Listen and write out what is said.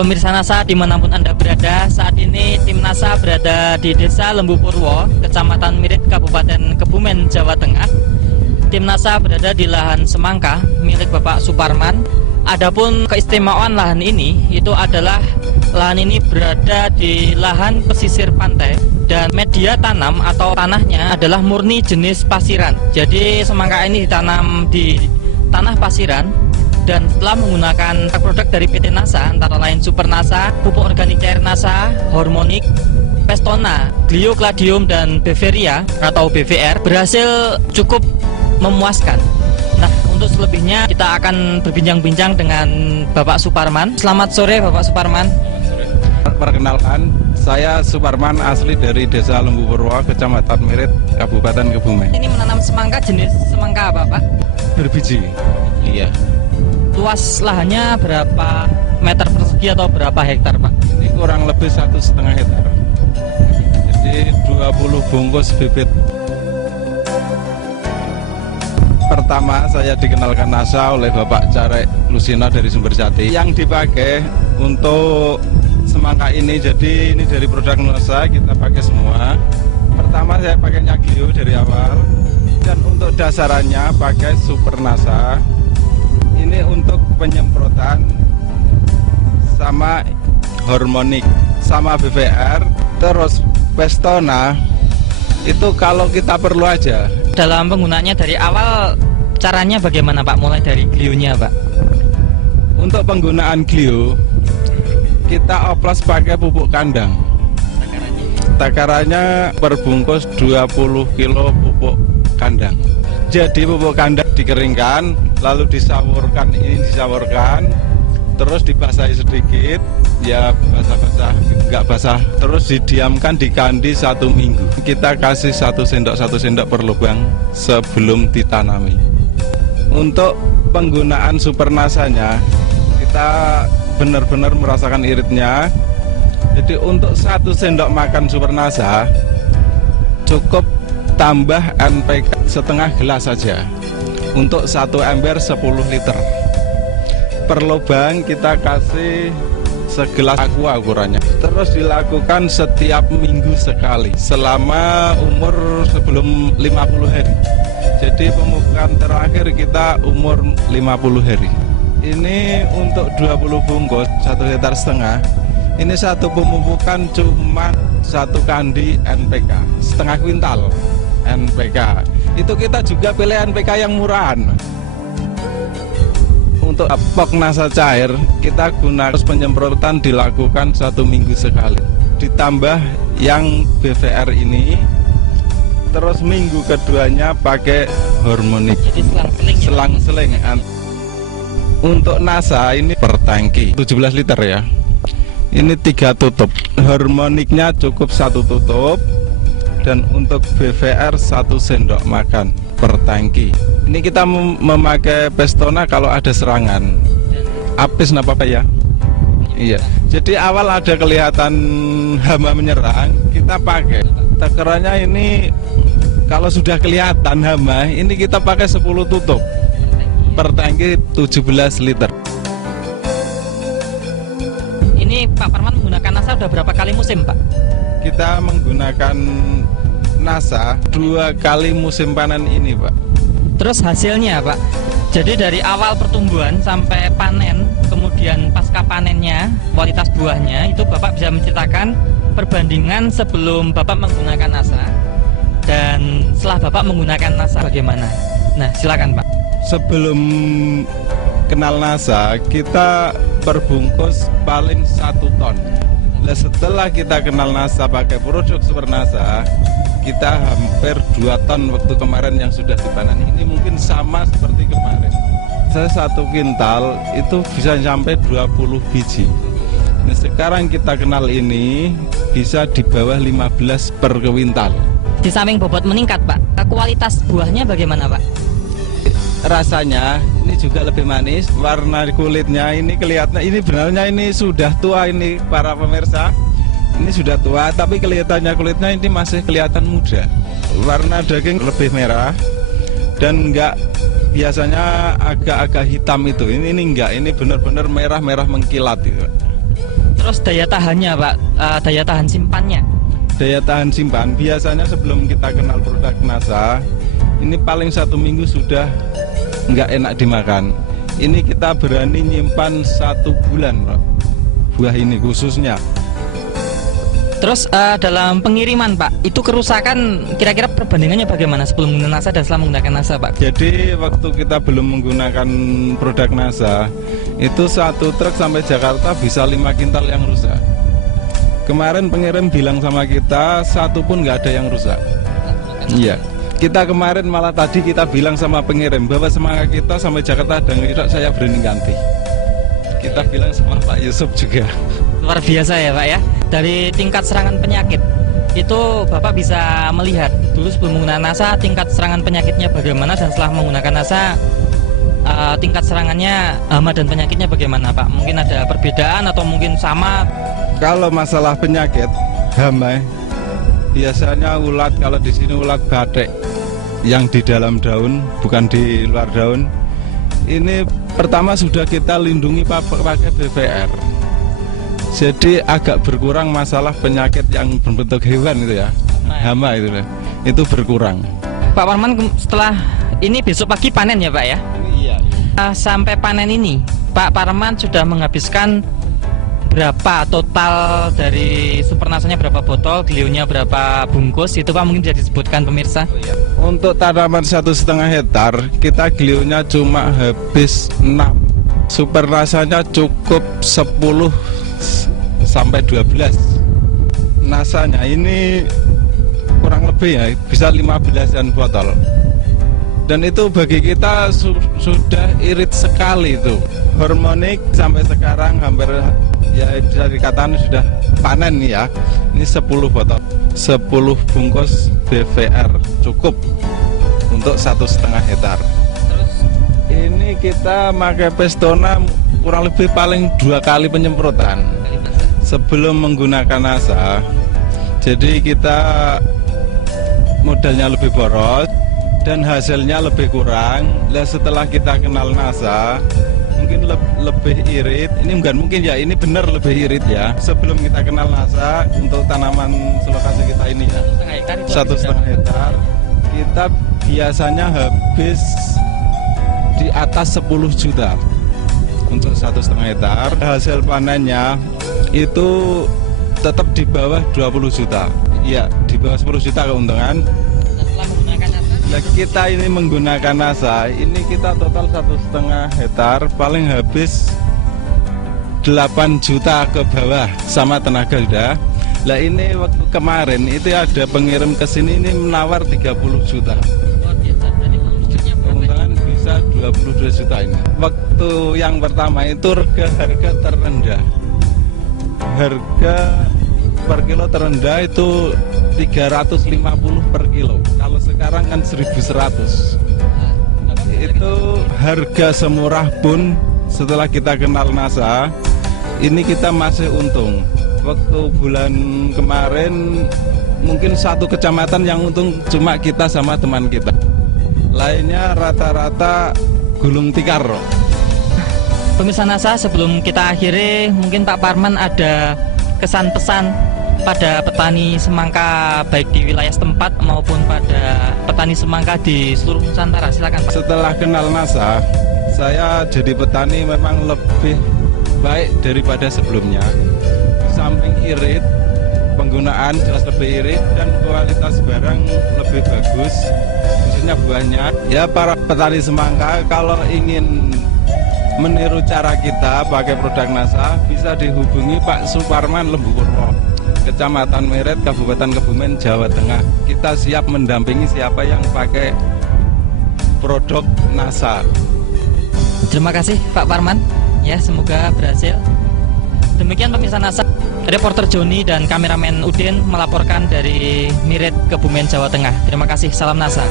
Pemirsa NASA dimanapun Anda berada, saat ini tim NASA berada di Desa Lembu Purwo, Kecamatan Mirit, Kabupaten Kebumen, Jawa Tengah. Tim NASA berada di lahan semangka milik Bapak Suparman. Adapun keistimewaan lahan ini, itu adalah lahan ini berada di lahan pesisir pantai dan media tanam atau tanahnya adalah murni jenis pasiran. Jadi semangka ini ditanam di tanah pasiran. Dan setelah menggunakan produk dari PT NASA, antara lain Super NASA, pupuk organik cair NASA, Hormonik, Pestona, Gliocladium, dan Beveria atau BVR, berhasil cukup memuaskan. Nah, untuk selebihnya kita akan berbincang-bincang dengan Bapak Suparman. Selamat sore Bapak Suparman. Perkenalkan, saya Suparman, asli dari Desa Lembu Purwo, Kecamatan Mirit, Kabupaten Kebumen. Ini menanam semangka, jenis semangka apa Pak? Berbiji. Iya. Luas lahannya berapa meter persegi atau berapa hektar Pak? Ini kurang lebih 1,5 hektar. Jadi 20 bungkus bibit. Pertama saya dikenalkan NASA oleh Bapak Carek Lusina dari Sumberjati. Yang dipakai untuk semangka ini, jadi ini dari produk NASA, kita pakai semua. Pertama saya pakainya Glio dari awal. Dan untuk dasarannya pakai Super NASA. Ini untuk penyemprotan sama Hormonik sama BVR, terus Pestona itu kalau kita perlu aja. Dalam penggunaannya dari awal caranya bagaimana Pak? Mulai dari Glio-nya Pak? Untuk penggunaan Glio kita oplos pakai pupuk kandang. Takarannya per bungkus 20 kilo pupuk kandang. Jadi pupuk kandang dikeringkan, lalu disaurkan, terus dibasahi sedikit, ya basah-basah, nggak basah, terus didiamkan di kandi 1 minggu. Kita kasih 1 sendok per lubang sebelum ditanami. Untuk penggunaan Super NASA-nya, kita benar-benar merasakan iritnya. Jadi untuk 1 sendok makan Super NASA cukup tambah NPK setengah gelas saja. Untuk 1 ember 10 liter. Per lubang kita kasih segelas aqua ukurannya. Terus dilakukan setiap minggu sekali selama umur sebelum 50 hari. Jadi pemupukan terakhir kita umur 50 hari. Ini untuk 20 bungkus 1,5 hektar. Ini satu pemupukan cuma 1 kandi NPK, setengah kuintal NPK. Itu kita juga pilih NPK yang murahan. Untuk pok NASA cair kita gunakan penyemprotan dilakukan 1 minggu sekali. Ditambah yang BVR ini, terus minggu keduanya pakai Hormonik. Jadi selang-seling. Untuk NASA ini per tangki 17 liter ya. Ini 3 tutup. Hormoniknya cukup 1 tutup. Dan untuk BVR 1 sendok makan per tangki. Ini kita memakai Pestona kalau ada serangan. Apis napa Pak ya? Iya. Jadi awal ada kelihatan hama menyerang, kita pakai. Takarannya ini kalau sudah kelihatan hama, ini kita pakai 10 tutup per tangki 17 liter. Ini Pak Parman menggunakan NASA udah berapa kali musim Pak? Kita menggunakan NASA 2 kali musim panen ini Pak. Terus hasilnya Pak, jadi dari awal pertumbuhan sampai panen, kemudian pasca panennya, kualitas buahnya, itu Bapak bisa menceritakan perbandingan sebelum Bapak menggunakan NASA dan setelah Bapak menggunakan NASA bagaimana? Nah silakan Pak. Sebelum kenal NASA kita perbungkus paling 1 ton. Nah, setelah kita kenal NASA pakai produk Super NASA, kita hampir 2 ton waktu kemarin yang sudah dipanen. Ini mungkin sama seperti kemarin. Saya 1 kintal itu bisa sampai 20 biji. Nah, sekarang kita kenal ini bisa di bawah 15 per kuintal. Di samping bobot meningkat Pak, kualitas buahnya bagaimana Pak? Rasanya ini juga lebih manis, warna kulitnya ini kelihatan, ini benarnya ini sudah tua ini para pemirsa. Ini sudah tua tapi kelihatannya kulitnya ini masih kelihatan muda. Warna daging lebih merah dan enggak biasanya agak-agak hitam itu. Ini enggak, ini benar-benar merah-merah mengkilat itu. Terus daya tahannya Pak, daya tahan simpannya. Daya tahan simpan biasanya sebelum kita kenal produk NASA ini paling 1 minggu sudah nggak enak dimakan. Ini kita berani nyimpan 1 bulan Pak, buah ini khususnya. Terus dalam pengiriman Pak, itu kerusakan kira-kira perbandingannya bagaimana sebelum menggunakan NASA dan setelah menggunakan NASA Pak? Jadi waktu kita belum menggunakan produk NASA itu 1 truk sampai Jakarta bisa 5 kintal yang rusak. Kemarin pengirim bilang sama kita 1 pun nggak ada yang rusak. Iya. Kita kemarin malah tadi kita bilang sama pengirim bahwa semangat kita sampai Jakarta ada yang rusak, saya berani ganti. Kita bilang sama Pak Yusuf juga. Luar biasa ya Pak ya. Dari tingkat serangan penyakit itu Bapak bisa melihat dulu sebelum menggunakan NASA tingkat serangan penyakitnya bagaimana, dan setelah menggunakan NASA tingkat serangannya hama dan penyakitnya bagaimana Pak? Mungkin ada perbedaan atau mungkin sama? Kalau masalah penyakit hama biasanya ulat, kalau di sini ulat batik yang di dalam daun bukan di luar daun. Ini pertama sudah kita lindungi pakai BVR. Jadi agak berkurang masalah penyakit yang berbentuk hewan itu ya, hama itu berkurang. Pak Parman, setelah ini besok pagi panen ya Pak ya? Iya. Sampai panen ini Pak Parman sudah menghabiskan berapa total dari supernasanya, berapa botol, glionya berapa bungkus, itu Pak mungkin bisa disebutkan pemirsa. Untuk tanaman 1,5 hektar kita glionya cuma habis 6, supernasanya cukup 10 sampai 12. Nasanya ini kurang lebih ya bisa 15-an botol. Dan itu bagi kita sudah irit sekali itu. Harmonik sampai sekarang hampir ya bisa dikatakan sudah panen ya. Ini 10 botol, 10 bungkus BVR cukup untuk 1,5 hektar. Terus Ini kita pakai Pestona kurang lebih paling 2 kali penyemprotan sebelum menggunakan NASA. Jadi kita modalnya lebih boros dan hasilnya lebih kurang. Nah, setelah kita kenal NASA mungkin lebih irit. Ini bukan mungkin ya, ini benar lebih irit ya. Sebelum kita kenal NASA untuk tanaman selokasi kita ini ya 1,5 hektar kita biasanya habis di atas 10 juta untuk 1,5 hektar. Hasil panennya itu tetap di bawah 20 juta. Iya, di bawah 10 juta keuntungan. setelah menggunakan NASA, Nah, kita ini menggunakan NASA, ini kita total 1,5 hektar paling habis 8 juta ke bawah sama tenaga sudah. Lah ini waktu kemarin itu ada pengirim ke sini ini menawar 30 juta. luar biasa. Berarti omsetnya berapa? Keuntungan bisa 22 juta ini. Waktu yang pertama itu harga terendah. Harga per kilo terendah itu 350 per kilo. Kalau sekarang kan 1.100. Itu harga semurah pun setelah kita kenal NASA, ini kita masih untung. Waktu bulan kemarin mungkin 1 kecamatan yang untung cuma kita sama teman kita. Lainnya rata-rata gulung tikar. Pemirsa NASA, sebelum kita akhiri, mungkin Pak Parman ada kesan pesan pada petani semangka baik di wilayah setempat maupun pada petani semangka di seluruh Nusantara. Silakan Pak. Setelah kenal NASA, saya jadi petani memang lebih baik daripada sebelumnya. Samping irit, penggunaan jelas lebih irit dan kualitas barang lebih bagus, khususnya buahnya. Ya, para petani semangka kalau ingin meniru cara kita pakai produk NASA bisa dihubungi Pak Suparman Lembu Purwo, Kecamatan Mirit, Kabupaten Kebumen, Jawa Tengah. Kita siap mendampingi siapa yang pakai produk NASA. Terima kasih Pak Parman. Ya, semoga berhasil. Demikian pemirsa NASA, reporter Joni dan kameramen Udin melaporkan dari Mirit, Kebumen, Jawa Tengah. Terima kasih, salam NASA.